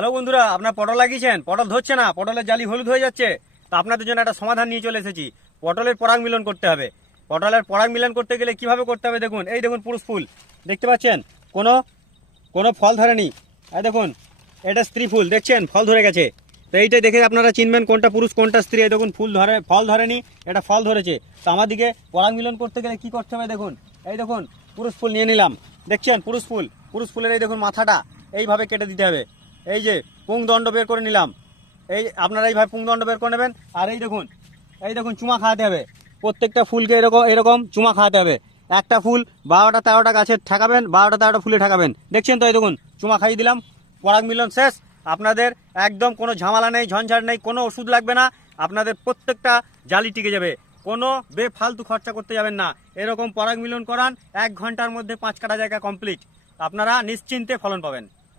Hello বন্ধুরা, আপনার পটল লাগিয়েছেন, পটল ধরছে না, পটলের জালি হলুদ হয়ে যাচ্ছে। তো আপনাদের জন্য একটা সমাধান নিয়ে চলে এসেছি। পটলের পরাগ মিলন করতে হবে। পটলের পরাগ মিলন করতে গেলে কিভাবে করতে হবে দেখুন। এই দেখুন পুরুষ ফুল দেখতে পাচ্ছেন, কোনো কোনো ফল ধরেনি। এই দেখুন, এটা স্ত্রী ফুল, দেখছেন ফল ধরে গেছে। তো এইটাই দেখে আপনারা চিনবেন কোনটা পুরুষ কোনটা স্ত্রী। এই দেখুন ফুল ধরে, ফল ধরেনি, এটা ফল ধরেছে। তো আমাদেরকে পরাগ মিলন করতে গেলে কি করতে হবে দেখুন। এই দেখুন পুরুষ ফুল নিয়ে নিলাম, দেখছেন পুরুষ ফুল। পুরুষ ফুলের এই দেখুন মাথাটা এইভাবে কেটে দিতে হবে। এই যে পুংদণ্ড বের করে নিলাম, এই আপনারা এইভাবে পুংদণ্ড বের করে নেবেন। আর এই দেখুন চুমা খাওয়াতে হবে। প্রত্যেকটা ফুলকে এরকম এরকম চুমা খাওয়াতে হবে। একটা ফুল 12টা 13টা গাছে ঠেকাবেন, 12টা 13টা ফুলে ঠেকাবেন। দেখছেন তো, এই দেখুন চুমা খাইয়ে দিলাম, পরাগ মিলন শেষ। আপনাদের একদম কোনো ঝামেলা নেই, ঝঞ্ঝাট নেই, কোনো ওষুধ লাগবে না। আপনাদের প্রত্যেকটা জালি টিকে যাবে, কোনো বেফালতু খরচা করতে যাবেন না। এরকম পরাগ মিলন করান, 1 ঘন্টার মধ্যে 5 কাটা জায়গা কমপ্লিট। আপনারা নিশ্চিন্তে ফলন পাবেন।